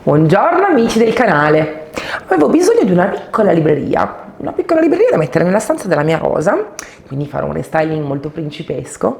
Buongiorno amici del canale, avevo bisogno di una piccola libreria da mettere nella stanza della mia Rosa, quindi farò un restyling molto principesco,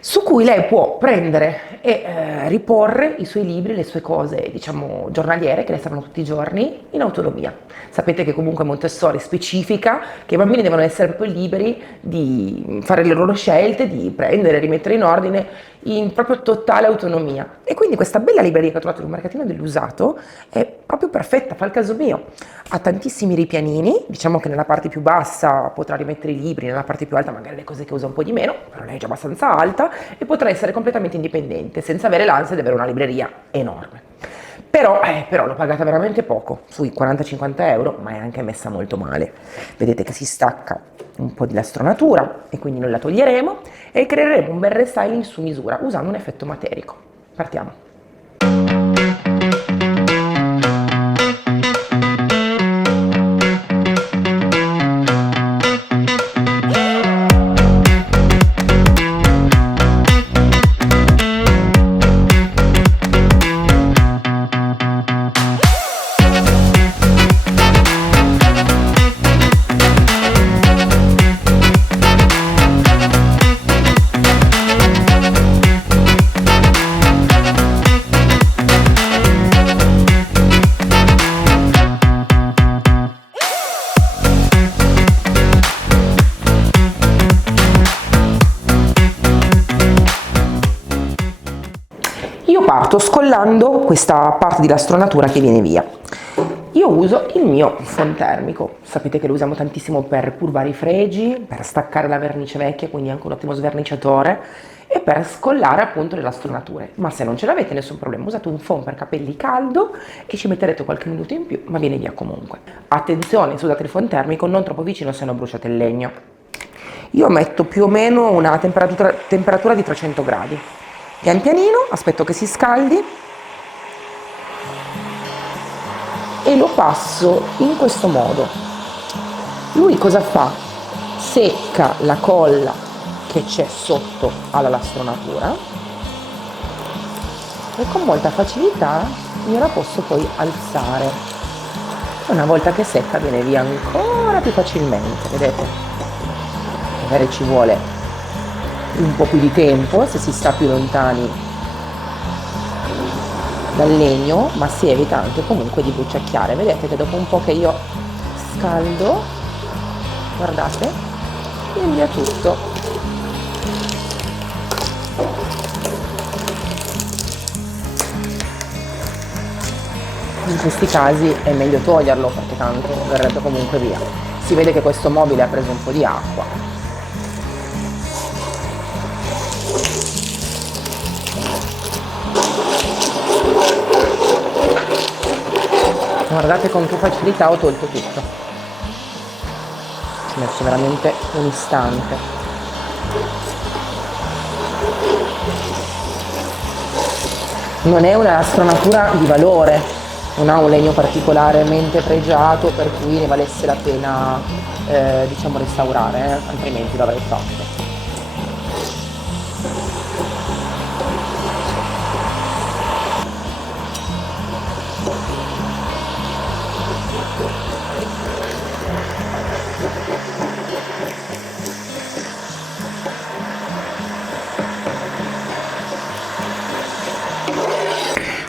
su cui lei può prendere e riporre i suoi libri, le sue cose, diciamo, giornaliere, che le servono tutti i giorni, in autonomia. Sapete che comunque Montessori specifica che i bambini devono essere proprio liberi di fare le loro scelte, di prendere, rimettere in ordine, in proprio totale autonomia. E quindi questa bella libreria che ho trovato in un mercatino dell'usato è proprio perfetta, fa il caso mio. Ha tantissimi ripianini, diciamo che nella parte più bassa potrà rimettere i libri, nella parte più alta magari le cose che usa un po' di meno, però lei è già abbastanza alta e potrà essere completamente indipendente, senza avere l'ansia di avere una libreria enorme. Però l'ho pagata veramente poco, sui 40-50 euro, ma è anche messa molto male. Vedete che si stacca un po' di lastronatura e quindi noi la toglieremo e creeremo un bel restyling su misura usando un effetto materico. Partiamo. Io parto scollando questa parte di lastronatura che viene via. Io uso il mio fontermico, sapete che lo usiamo tantissimo per curvare i fregi, per staccare la vernice vecchia, quindi anche un ottimo sverniciatore, e per scollare appunto le lastronature. Ma se non ce l'avete nessun problema, usate un foam per capelli caldo e ci metterete qualche minuto in più, ma viene via comunque. Attenzione, se usate il fontermico, non troppo vicino se no bruciate il legno. Io metto più o meno una temperatura di 300 gradi. Pian pianino, aspetto che si scaldi e lo passo in questo modo. Lui cosa fa? Secca la colla che c'è sotto alla lastronatura e con molta facilità io la posso poi alzare. Una volta che secca viene via ancora più facilmente, vedete? Magari ci vuole un po' più di tempo se si sta più lontani dal legno, ma si evita anche comunque di bruciacchiare. Vedete che dopo un po' che io scaldo, guardate, viene via tutto. In questi casi è meglio toglierlo perché tanto verrebbe comunque via. Si vede che questo mobile ha preso un po' di acqua. Guardate con che facilità ho tolto tutto. Ci ho messo veramente un istante. Non è una lastronatura di valore, non ha un legno particolarmente pregiato per cui ne valesse la pena diciamo restaurare, altrimenti l'avrei fatto.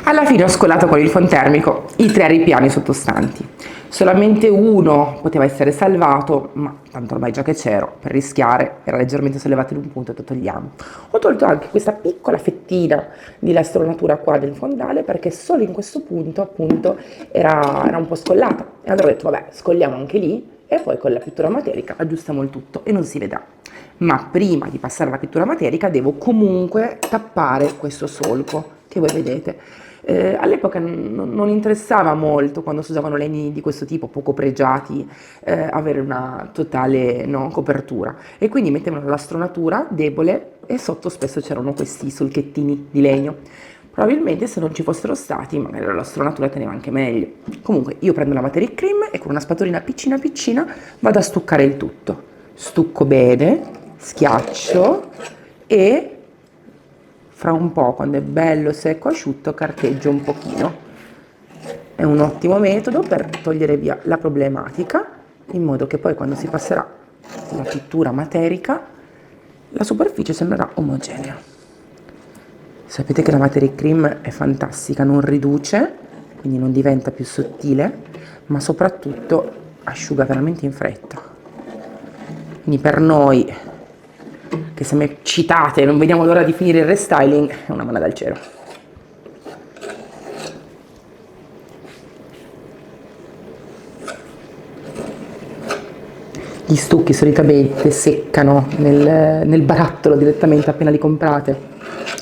Alla fine ho scollato con il fontermico i 3 ripiani sottostanti. Solamente uno poteva essere salvato, ma tanto ormai già che c'ero, per rischiare, era leggermente sollevato in un punto e lo togliamo. Ho tolto anche questa piccola fettina di lastronatura qua del fondale perché solo in questo punto appunto era un po' scollata. E allora ho detto vabbè, scolliamo anche lì e poi con la pittura materica aggiustiamo il tutto e non si vedrà. Ma prima di passare alla pittura materica devo comunque tappare questo solco che voi vedete. All'epoca non interessava molto, quando si usavano legni di questo tipo, poco pregiati, avere una totale copertura. E quindi mettevano la lastronatura debole e sotto spesso c'erano questi solchettini di legno. Probabilmente se non ci fossero stati, magari la lastronatura teneva anche meglio. Comunque io prendo la Materic Cream e con una spatolina piccina piccina vado a stuccare il tutto. Stucco bene, schiaccio e fra un po', quando è bello secco asciutto, carteggio un pochino. è un ottimo metodo per togliere via la problematica, in modo che poi quando si passerà la pittura materica la superficie sembrerà omogenea. Sapete che la Materic Cream è fantastica, non riduce, quindi non diventa più sottile, ma soprattutto asciuga veramente in fretta. Quindi per noi che siamo eccitate e non vediamo l'ora di finire il restyling, è una manna dal cielo. Gli stucchi solitamente seccano nel barattolo direttamente appena li comprate.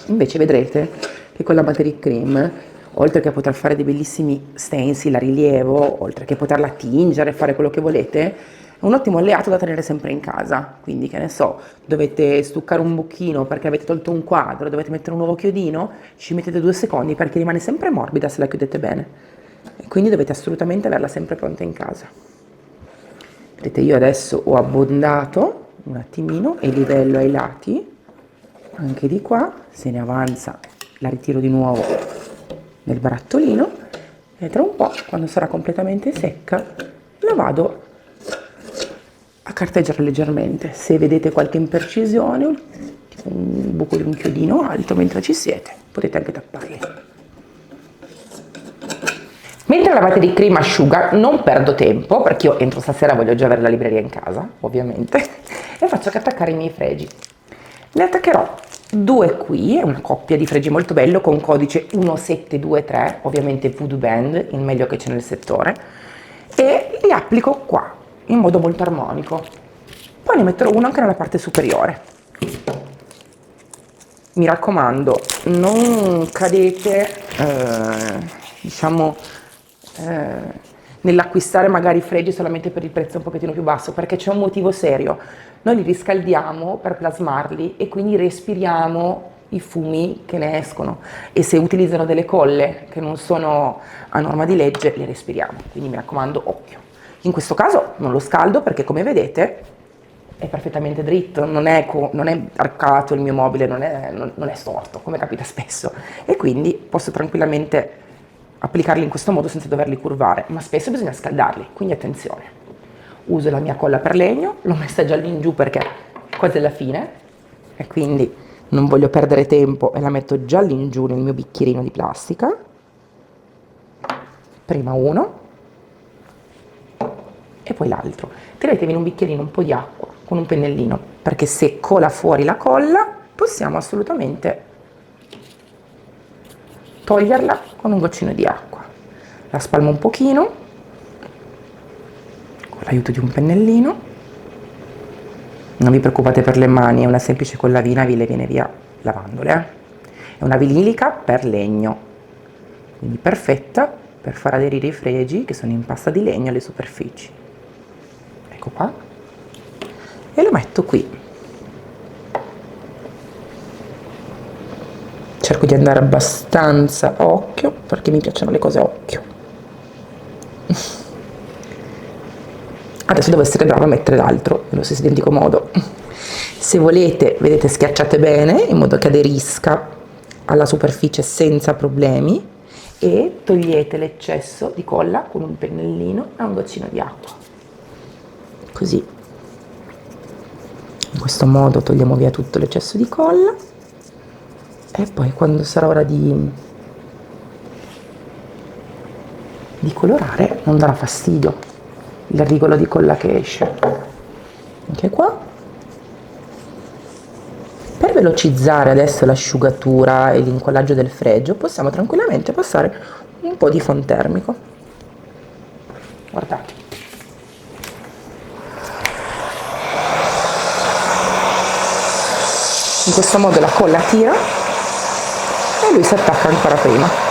Invece vedrete che con la Materic Cream, oltre che a poter fare dei bellissimi stencil a rilievo, oltre che poterla tingere, fare quello che volete, è un ottimo alleato da tenere sempre in casa. Quindi, che ne so, dovete stuccare un buchino perché avete tolto un quadro, dovete mettere un nuovo chiodino, ci mettete 2 secondi perché rimane sempre morbida se la chiudete bene. E quindi dovete assolutamente averla sempre pronta in casa. Vedete, io adesso ho abbondato un attimino e livello ai lati, anche di qua, se ne avanza la ritiro di nuovo nel barattolino e tra un po', quando sarà completamente secca, la vado a carteggiare leggermente. Se vedete qualche impercisione, tipo un buco di un chiodino alto mentre ci siete, potete anche tapparli. Mentre la Materic Cream asciuga, non perdo tempo, perché io entro stasera voglio già avere la libreria in casa, ovviamente, e faccio che attaccare i miei fregi. Ne attaccherò 2 qui, è una coppia di fregi molto bello con codice 1723, ovviamente Voodoo Band, il meglio che c'è nel settore, e li applico qua, in modo molto armonico. Poi ne metterò uno anche nella parte superiore. Mi raccomando, non cadete, diciamo, nell'acquistare magari fregi solamente per il prezzo un pochettino più basso, perché c'è un motivo serio. Noi li riscaldiamo per plasmarli e quindi respiriamo i fumi che ne escono, e se utilizzano delle colle che non sono a norma di legge li respiriamo, quindi mi raccomando, occhio. In questo caso non lo scaldo perché, come vedete, è perfettamente dritto, non è arcato il mio mobile, non è storto, come capita spesso, e quindi posso tranquillamente applicarli in questo modo senza doverli curvare, ma spesso bisogna scaldarli, quindi attenzione. Uso la mia colla per legno, l'ho messa già lì in giù perché è quasi alla fine e quindi non voglio perdere tempo e la metto già lì in giù nel mio bicchierino di plastica. Prima uno e poi l'altro. Tenetevi in un bicchierino un po' di acqua con un pennellino, perché se cola fuori la colla possiamo assolutamente toglierla con un goccino di acqua. La spalmo un pochino con l'aiuto di un pennellino. Non vi preoccupate per le mani, è una semplice collavina, vi le viene via lavandole. È una vinilica per legno, quindi perfetta per far aderire i fregi che sono in pasta di legno alle superfici. Ecco qua. E lo metto qui. Cerco di andare abbastanza a occhio perché mi piacciono le cose a occhio. Adesso devo essere brava a mettere l'altro nello stesso identico modo. Se volete, vedete, schiacciate bene in modo che aderisca alla superficie senza problemi e togliete l'eccesso di colla con un pennellino e un goccino di acqua. Così. In questo modo togliamo via tutto l'eccesso di colla e poi quando sarà ora di colorare non darà fastidio il rigolo di colla che esce. Anche qua. Per velocizzare adesso l'asciugatura e l'incollaggio del fregio possiamo tranquillamente passare un po' di fontermico. Guardate. In questo modo la colla tira e lui si attacca ancora prima.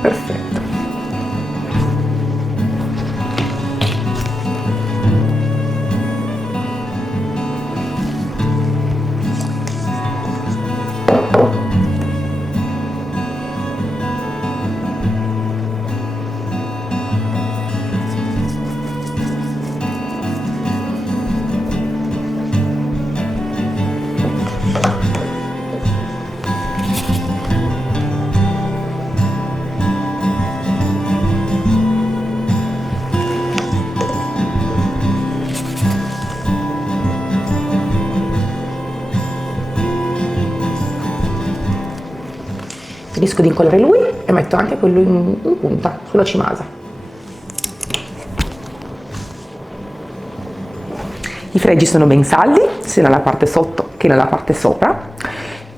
Perfetto. Finisco di incollare lui e metto anche quello in punta, sulla cimasa. I fregi sono ben saldi, sia nella parte sotto che nella parte sopra.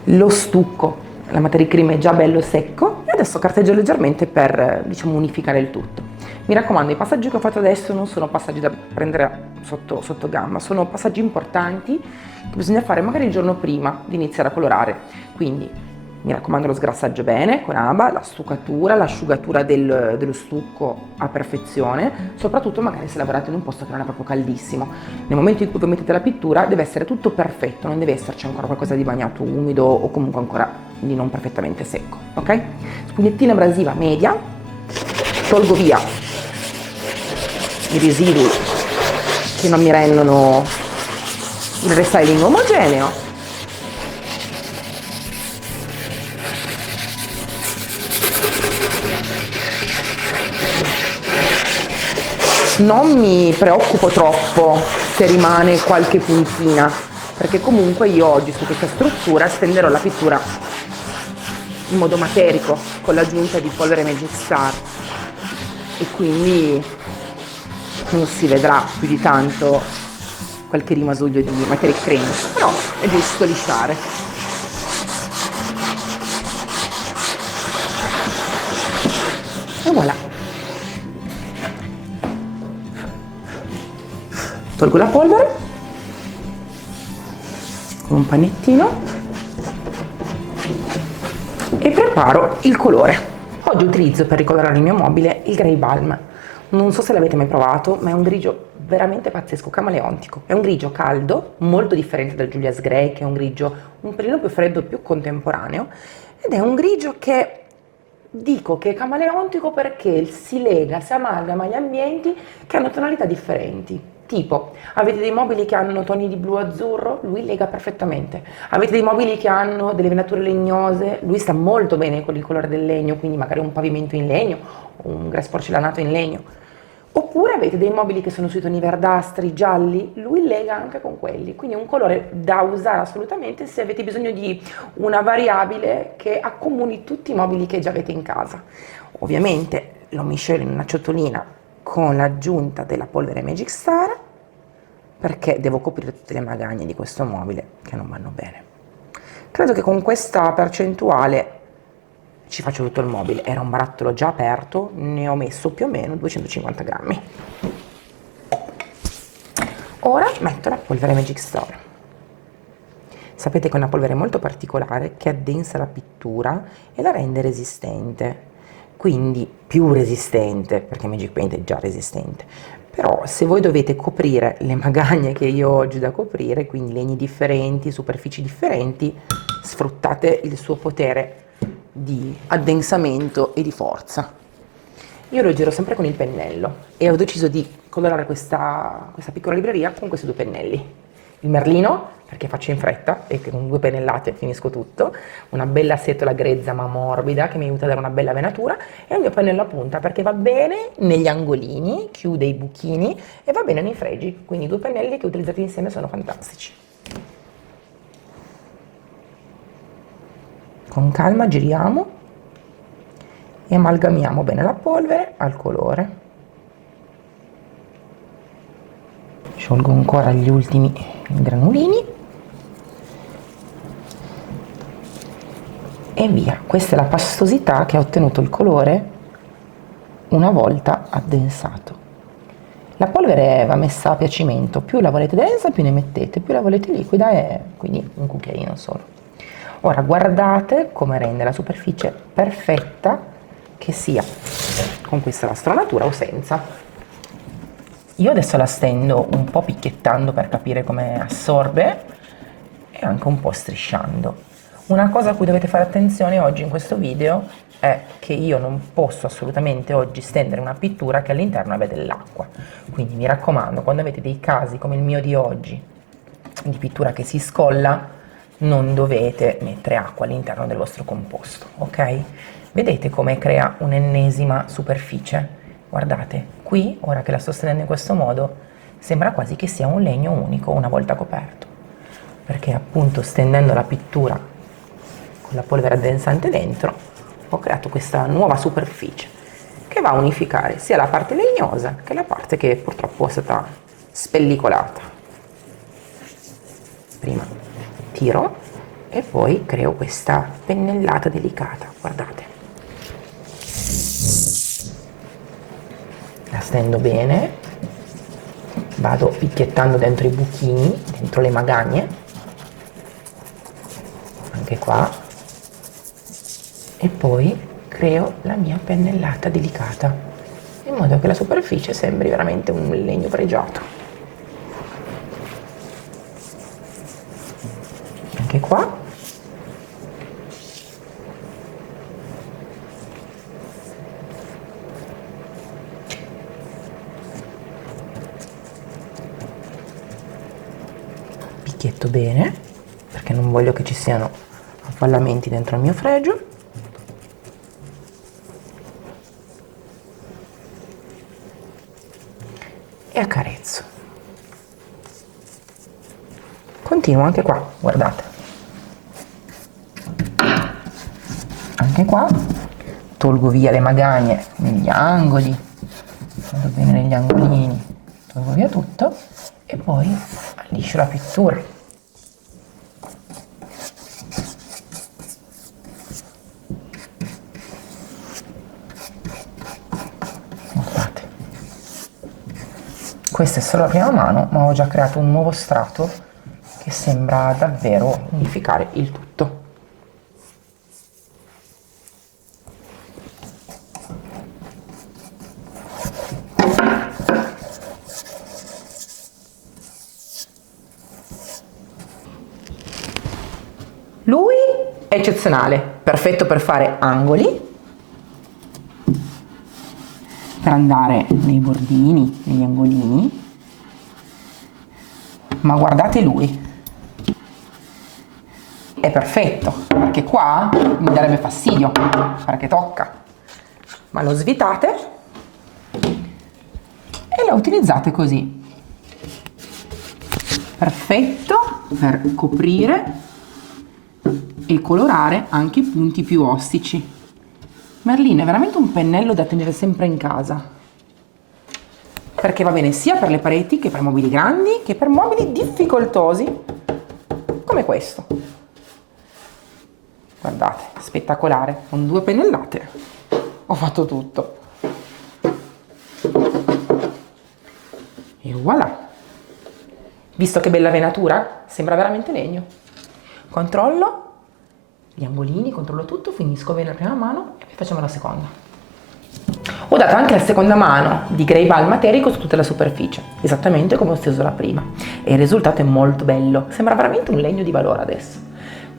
Lo stucco, la materia crema è già bello secco e adesso carteggio leggermente per, diciamo, unificare il tutto. Mi raccomando, i passaggi che ho fatto adesso non sono passaggi da prendere sotto gamba, sono passaggi importanti che bisogna fare magari il giorno prima di iniziare a colorare. Quindi mi raccomando lo sgrassaggio bene con ABA, la stuccatura, l'asciugatura dello stucco a perfezione, soprattutto magari se lavorate in un posto che non è proprio caldissimo. Nel momento in cui voi mettete la pittura deve essere tutto perfetto, non deve esserci ancora qualcosa di bagnato umido o comunque ancora di non perfettamente secco, ok? Spugnettina abrasiva media, tolgo via i residui che non mi rendono il restyling omogeneo. Non mi preoccupo troppo se rimane qualche puntina, perché comunque io oggi su questa struttura stenderò la pittura in modo materico con l'aggiunta di polvere Magic Star e quindi non si vedrà più di tanto qualche rimasuglio di materia crema, però è giusto lisciare. E voilà. Tolgo la polvere con un panettino e preparo il colore. Oggi utilizzo per ricolorare il mio mobile il Grey Balm. Non so se l'avete mai provato, ma è un grigio veramente pazzesco, camaleontico. È un grigio caldo, molto differente dal Julia's Grey, che è un grigio un pelino più freddo e più contemporaneo, ed è un grigio che dico che è camaleontico perché si lega, si amalgama agli ambienti che hanno tonalità differenti. Tipo, avete dei mobili che hanno toni di blu-azzurro, lui lega perfettamente. Avete dei mobili che hanno delle venature legnose, lui sta molto bene con il colore del legno, quindi magari un pavimento in legno o un grass porcellanato in legno. Oppure avete dei mobili che sono sui toni verdastri, gialli, lui lega anche con quelli. Quindi è un colore da usare assolutamente se avete bisogno di una variabile che accomuni tutti i mobili che già avete in casa. Ovviamente lo miscelo in una ciotolina con l'aggiunta della polvere Magic Star perché devo coprire tutte le magagne di questo mobile che non vanno bene. Credo che con questa percentuale ci faccio tutto il mobile. Era un barattolo già aperto, ne ho messo più o meno 250 grammi. Ora metto la polvere Magic Star. Sapete che è una polvere molto particolare che addensa la pittura e la rende resistente, quindi più resistente, perché Magic Paint è già resistente. Però se voi dovete coprire le magagne che io ho oggi da coprire, quindi legni differenti, superfici differenti, sfruttate il suo potere di addensamento e di forza. Io lo giro sempre con il pennello e ho deciso di colorare questa piccola libreria con questi due pennelli. Il Merlino, perché faccio in fretta e che con 2 pennellate finisco tutto, una bella setola grezza ma morbida che mi aiuta a dare una bella venatura, e il mio pennello a punta perché va bene negli angolini, chiude i buchini e va bene nei fregi, quindi 2 pennelli che utilizzati insieme sono fantastici. Con calma giriamo e amalgamiamo bene la polvere al colore. Sciolgo ancora gli ultimi granulini e via. Questa è la pastosità che ha ottenuto il colore una volta addensato. La polvere va messa a piacimento, più la volete densa più ne mettete, più la volete liquida e quindi un cucchiaino solo. Ora guardate come rende la superficie perfetta che sia con questa lastronatura o senza. Io adesso la stendo un po' picchiettando per capire come assorbe e anche un po' strisciando. Una cosa a cui dovete fare attenzione oggi in questo video è che io non posso assolutamente oggi stendere una pittura che all'interno abbia dell'acqua. Quindi mi raccomando, quando avete dei casi come il mio di oggi, di pittura che si scolla, non dovete mettere acqua all'interno del vostro composto, ok? Vedete come crea un'ennesima superficie? Guardate, qui, ora che la sto stendendo in questo modo, sembra quasi che sia un legno unico una volta coperto, perché appunto stendendo la pittura con la polvere addensante dentro, ho creato questa nuova superficie che va a unificare sia la parte legnosa che la parte che purtroppo è stata spellicolata. Prima tiro e poi creo questa pennellata delicata, guardate. La stendo bene, vado picchiettando dentro i buchini, dentro le magagne, anche qua, e poi creo la mia pennellata delicata, in modo che la superficie sembri veramente un legno pregiato. Anche qua. Picchietto bene, perché non voglio che ci siano avvallamenti dentro il mio fregio. E accarezzo. Continuo anche qua, guardate. Anche qua tolgo via le magagne negli angoli, vado bene negli angolini, tolgo via tutto e poi liscio la pittura. Guardate, questa è solo la prima mano, ma ho già creato un nuovo strato che sembra davvero unificare il tutto. Lui è eccezionale, perfetto per fare angoli, per andare nei bordini, negli angolini, ma guardate lui, è perfetto, perché qua mi darebbe fastidio, perché tocca, ma lo svitate e lo utilizzate così, perfetto per coprire e colorare anche i punti più ostici. Merlino è veramente un pennello da tenere sempre in casa, perché va bene sia per le pareti che per mobili grandi che per mobili difficoltosi come questo. Guardate, spettacolare, con 2 pennellate ho fatto tutto e voilà. Visto che bella venatura, sembra veramente legno. Controllo gli angolini, controllo tutto, finisco bene la prima mano e poi facciamo la seconda. Ho dato anche la seconda mano di Grey Balm Materico su tutta la superficie, esattamente come ho steso la prima, e il risultato è molto bello, sembra veramente un legno di valore adesso.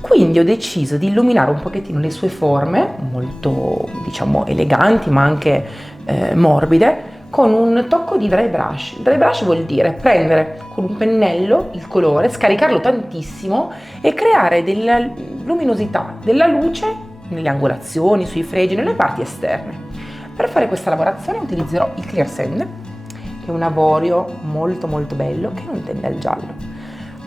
Quindi ho deciso di illuminare un pochettino le sue forme, molto diciamo eleganti ma anche morbide, con un tocco di dry brush. Dry brush vuol dire prendere con un pennello il colore, scaricarlo tantissimo e creare della luminosità, della luce nelle angolazioni, sui fregi, nelle parti esterne. Per fare questa lavorazione utilizzerò il Clear Sand, che è un avorio molto molto bello che non tende al giallo.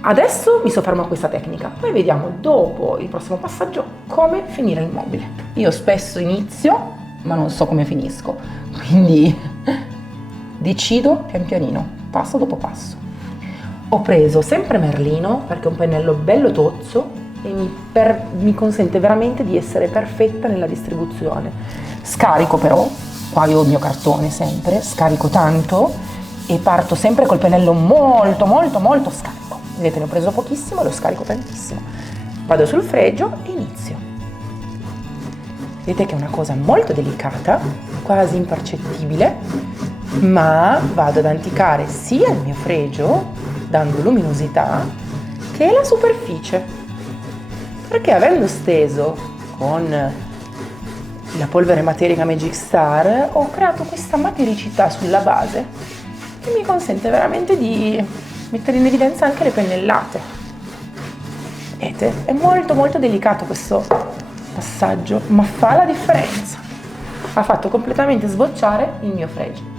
Adesso mi soffermo a questa tecnica, poi vediamo dopo il prossimo passaggio come finire il mobile. Io spesso inizio ma non so come finisco, quindi decido pian pianino, passo dopo passo. Ho preso sempre Merlino perché è un pennello bello tozzo e mi consente veramente di essere perfetta nella distribuzione. Scarico però, qua io ho il mio cartone sempre, scarico tanto e parto sempre col pennello molto molto molto scarico. Vedete, ne ho preso pochissimo e lo scarico tantissimo. Vado sul fregio e inizio. vedete che è una cosa molto delicata, quasi impercettibile, ma vado ad anticare sia il mio fregio, dando luminosità, che la superficie. Perché avendo steso con la polvere materica Magic Star, ho creato questa matericità sulla base che mi consente veramente di mettere in evidenza anche le pennellate. Vedete, è molto delicato questo passaggio, ma fa la differenza. Ha fatto completamente sbocciare il mio fregio.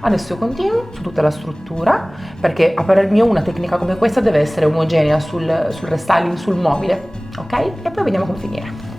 Adesso io continuo su tutta la struttura, perché a parer mio una tecnica come questa deve essere omogenea sul restyling, sul mobile, ok? E poi vediamo come finire.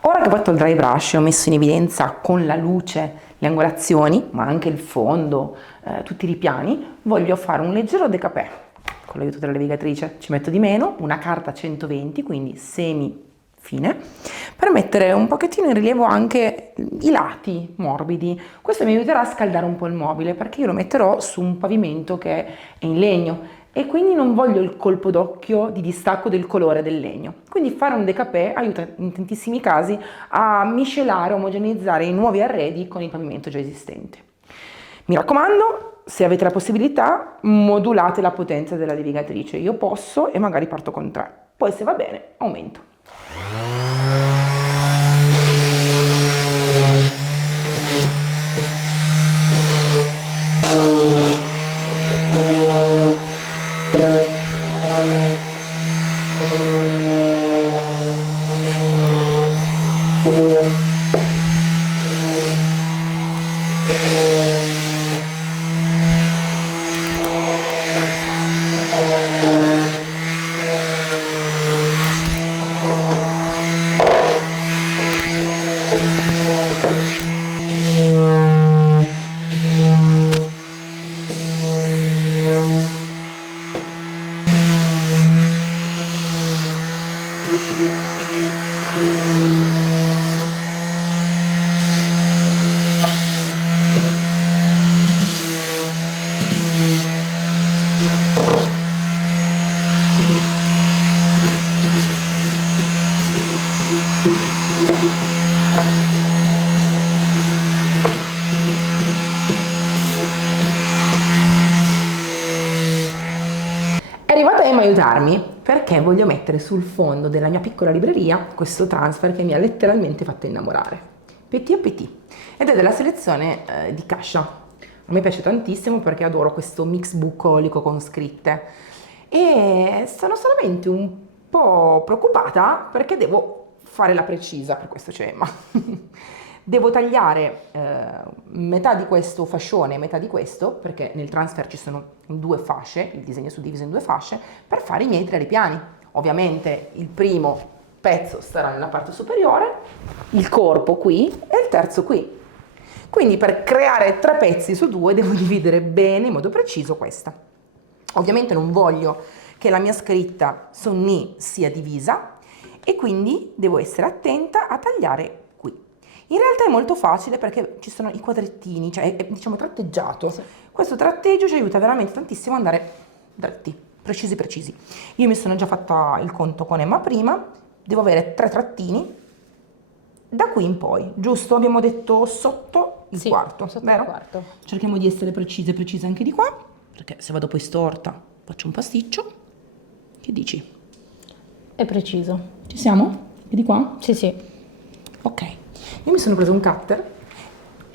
Ora che ho fatto il dry brush e ho messo in evidenza con la luce le angolazioni, ma anche il fondo, tutti i ripiani, voglio fare un leggero décapé con l'aiuto della levigatrice. Ci metto di meno, una carta 120, quindi semi fine, per mettere un pochettino in rilievo anche i lati morbidi. Questo mi aiuterà a scaldare un po' il mobile, perché io lo metterò su un pavimento che è in legno e quindi non voglio il colpo d'occhio di distacco del colore del legno. Quindi fare un décapé aiuta in tantissimi casi a miscelare, omogeneizzare i nuovi arredi con il pavimento già esistente. Mi raccomando, se avete la possibilità, modulate la potenza della levigatrice. Io posso e magari parto con 3, poi se va bene aumento. È arrivata Emma a aiutarmi perché voglio mettere sul fondo della mia piccola libreria questo transfer che mi ha letteralmente fatto innamorare. Petit à Petit, ed è della selezione di Kasha. A me piace tantissimo perché adoro questo mix bucolico con scritte e sono solamente un po' preoccupata perché devo fare la precisa, per questo c'è Emma. Devo tagliare metà di questo fascione e metà di questo, perché nel transfer ci sono 2 fasce, il disegno è suddiviso in 2 fasce, per fare i miei 3 ripiani. Ovviamente il primo pezzo starà nella parte superiore, il corpo qui e il terzo qui. Quindi per creare 3 pezzi su 2 devo dividere bene, in modo preciso, questa. Ovviamente non voglio che la mia scritta Sunni sia divisa e quindi devo essere attenta a tagliare qui. In realtà è molto facile perché ci sono i quadrettini, cioè è diciamo tratteggiato. Sì. Questo tratteggio ci aiuta veramente tantissimo ad andare dritti, precisi. Io mi sono già fatta il conto con Emma prima, devo avere 3 trattini da qui in poi, giusto? Abbiamo detto sotto il quarto, sotto vero? Il quarto. Cerchiamo di essere precise anche di qua, perché se vado poi storta faccio un pasticcio. Che dici? È preciso. Ci siamo? E di qua? Sì. Ok. Io mi sono preso un cutter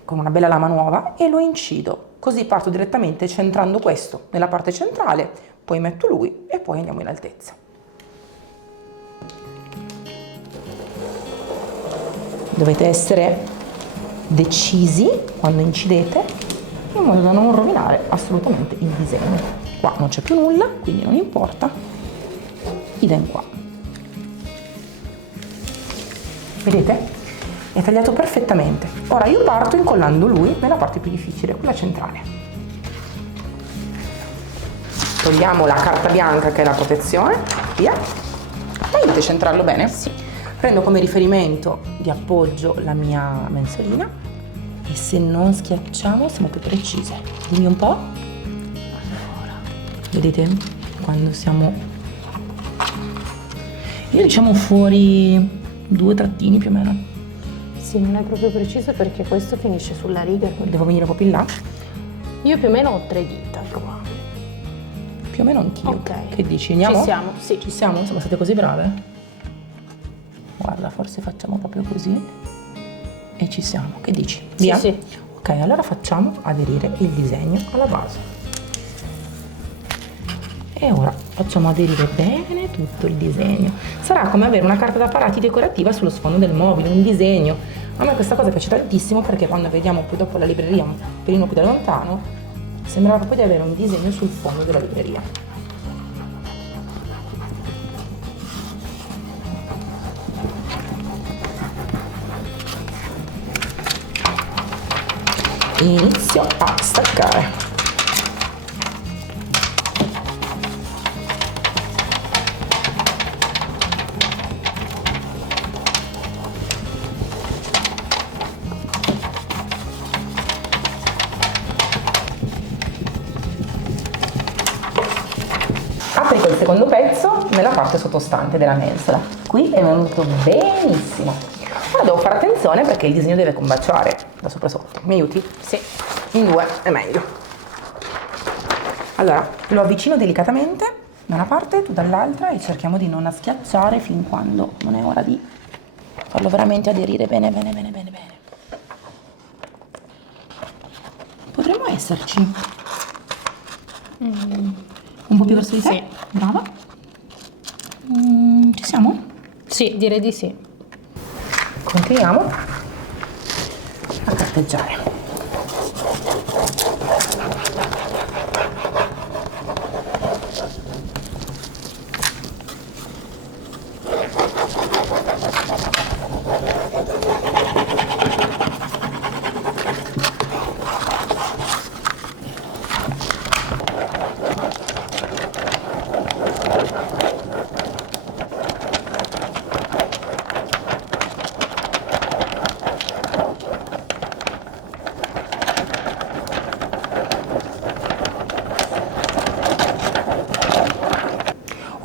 con una bella lama nuova e lo incido, così parto direttamente centrando questo nella parte centrale, poi metto lui e poi andiamo in altezza. Dovete essere decisi quando incidete, in modo da non rovinare assolutamente il disegno. Qua non c'è più nulla, quindi non importa. Idem qua. Vedete? È tagliato perfettamente. Ora io parto incollando lui nella parte più difficile, quella centrale. Togliamo la carta bianca che è la protezione, via. Volete centrarlo bene? Sì. Prendo come riferimento di appoggio la mia mensolina e se non schiacciamo siamo più precise. Dimmi un po'. Allora, vedete? Quando siamo... Io diciamo fuori 2 trattini più o meno. Sì, non è proprio preciso perché questo finisce sulla riga. Devo venire un po' più in là? Io più o meno ho 3 dita, proprio. Più o meno anch'io. Ok. Che dici? Andiamo? Ci siamo, sì. Ci siamo? Insomma, state così brave? Guarda, forse facciamo proprio così e ci siamo. Che dici? Via? Sì, sì. Ok, allora facciamo aderire il disegno alla base. E ora facciamo aderire bene tutto il disegno. Sarà come avere una carta da parati decorativa sullo sfondo del mobile, un disegno. A me questa cosa piace tantissimo perché quando vediamo poi dopo la libreria un pelino più da lontano, sembra proprio di avere un disegno sul fondo della libreria. Inizio a staccare. Applico il secondo pezzo nella parte sottostante della mensola. Qui è venuto benissimo. Ora devo fare attenzione perché il disegno deve combaciare da sopra sotto. Mi aiuti? Sì, in 2 è meglio. Allora, lo avvicino delicatamente da una parte, tu dall'altra e cerchiamo di non schiacciare fin quando non è ora di farlo veramente aderire bene, bene, bene, bene, bene. Potremmo esserci. Un po' più verso di te? Sì. Brava. Ci siamo? Sì, direi di sì. Continuiamo a carteggiare.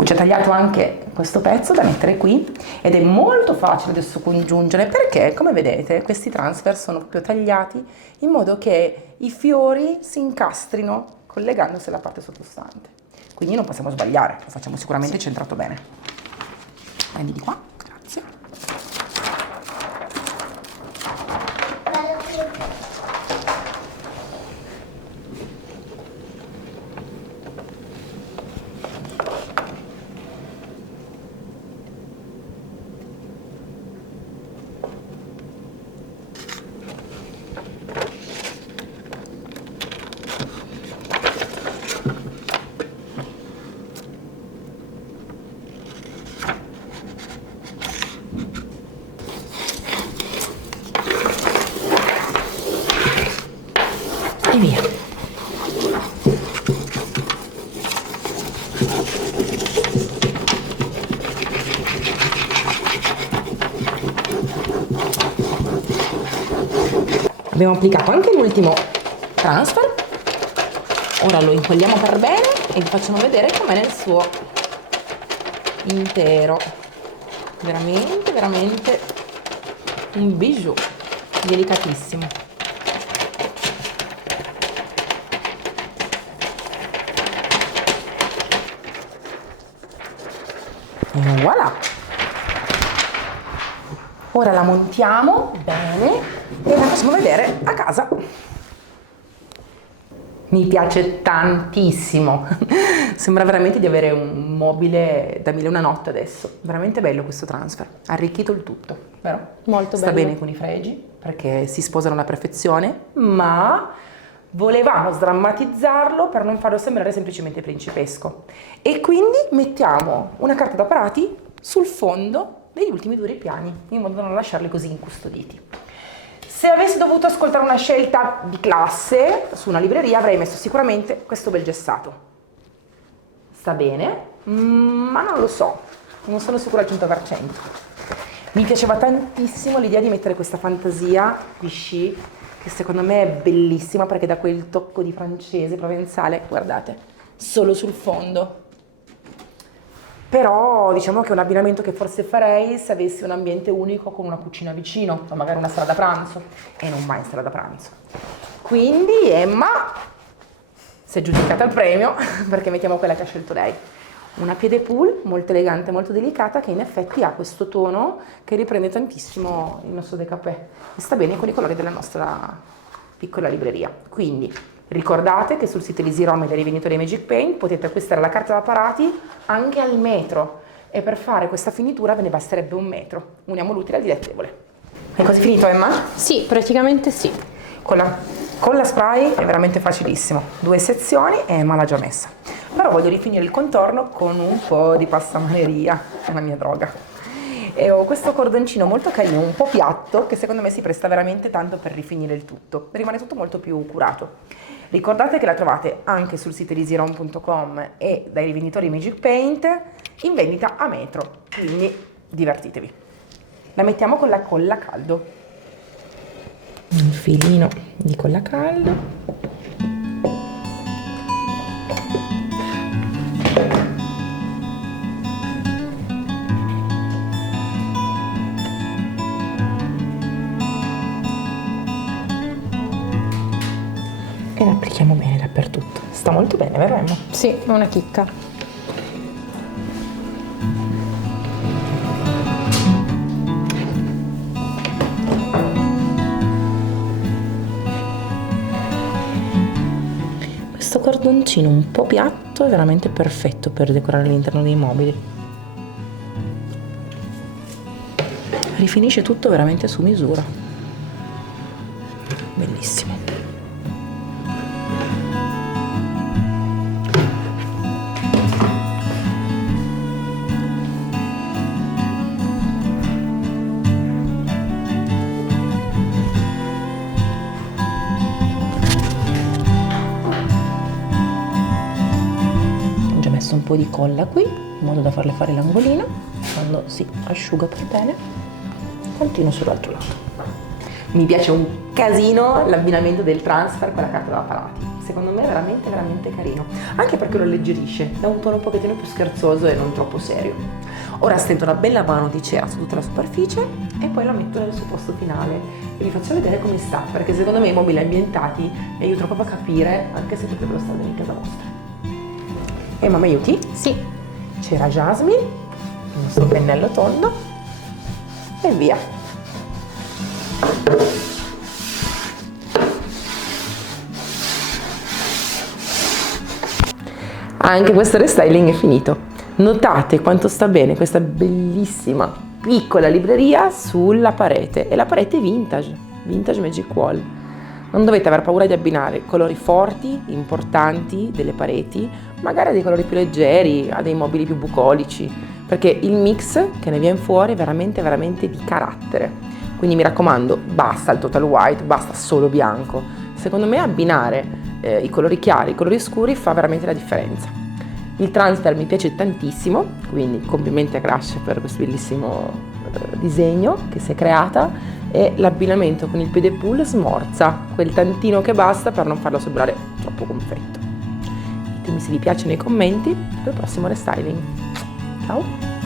Ho già tagliato anche questo pezzo da mettere qui ed è molto facile adesso congiungere perché, come vedete, questi transfer sono proprio tagliati in modo che i fiori si incastrino collegandosi alla parte sottostante. Quindi non possiamo sbagliare, lo facciamo sicuramente centrato bene. Prendi di qua, grazie. E via. Abbiamo applicato anche l'ultimo transfer, ora lo incolliamo per bene e vi facciamo vedere com'è nel suo intero. Veramente, veramente un bijou, delicatissimo. E voilà! Ora la montiamo bene e la facciamo vedere a casa. Mi piace tantissimo, sembra veramente di avere un mobile da 1001 notte adesso. Veramente bello questo transfer, ha arricchito il tutto, vero? Molto Sta bello. bene con i fregi. perché si sposano alla perfezione, ma volevamo sdrammatizzarlo per non farlo sembrare semplicemente principesco. E quindi mettiamo una carta da parati sul fondo degli ultimi due ripiani, in modo da non lasciarli così incustoditi. Se avessi dovuto ascoltare una scelta di classe su una libreria, avrei messo sicuramente questo bel gessato. Sta bene, ma non lo so, non sono sicura al 100%. Mi piaceva tantissimo l'idea di mettere questa fantasia Vichy, che secondo me è bellissima perché dà quel tocco di francese, provenzale, guardate, solo sul fondo. Però diciamo che è un abbinamento che forse farei se avessi un ambiente unico con una cucina vicino, o magari una sala da pranzo, e non mai sala da pranzo. Quindi Emma si è giudicata il premio perché mettiamo quella che ha scelto lei. Una piede pool molto elegante, molto delicata, che in effetti ha questo tono che riprende tantissimo il nostro décapé e sta bene con i colori della nostra piccola libreria. Quindi ricordate che sul sito Easy Rom e dei rivenitori Magic Paint potete acquistare la carta da parati anche al metro, e per fare questa finitura ve ne basterebbe 1 metro. Uniamo l'utile al dilettevole. Hai quasi finito, Emma? Sì, praticamente sì. Con la spray è veramente facilissimo, 2 sezioni e Emma l'ha già messa. Però voglio rifinire il contorno con un po' di passamaneria, è la mia droga. E ho questo cordoncino molto carino, un po' piatto, che secondo me si presta veramente tanto per rifinire il tutto. Rimane tutto molto più curato. Ricordate che la trovate anche sul sito easyrom.com e dai rivenditori Magic Paint in vendita a metro, quindi divertitevi. La mettiamo con la colla a caldo. Un filino di colla a caldo. E la applichiamo bene dappertutto. Sta molto bene, vero Emma? Sì, è una chicca. Questo cordoncino un po' piatto è veramente perfetto per decorare all'interno dei mobili. Rifinisce tutto veramente su misura. Bellissimo. Un po' di colla qui in modo da farle fare l'angolino. Quando si asciuga per bene continuo sull'altro lato. Mi piace un casino l'abbinamento del transfer con la carta da parati, secondo me è veramente veramente carino, anche perché lo alleggerisce, dà un tono un pochettino più scherzoso e non troppo serio. Ora stendo una bella mano di cera su tutta la superficie e poi la metto nel suo posto finale e vi faccio vedere come sta, perché secondo me i mobili ambientati mi aiutano proprio a capire anche se potrebbero stare in casa vostra. Emma, mi aiuti? Sì. C'era Jasmine, il nostro pennello tondo e via. Anche questo restyling è finito. Notate quanto sta bene questa bellissima piccola libreria sulla parete, e la parete vintage Magic Wall. Non dovete aver paura di abbinare colori forti, importanti delle pareti, magari a dei colori più leggeri, a dei mobili più bucolici, perché il mix che ne viene fuori è veramente veramente di carattere. Quindi mi raccomando, basta il total white, basta solo bianco. Secondo me abbinare i colori chiari, i colori scuri fa veramente la differenza. Il transfer mi piace tantissimo, quindi complimenti a Crash per questo bellissimo disegno che si è creata, e l'abbinamento con il piede pool smorza quel tantino che basta per non farlo sembrare troppo confetto. Ditemi se vi piace nei commenti. Al prossimo restyling. Ciao!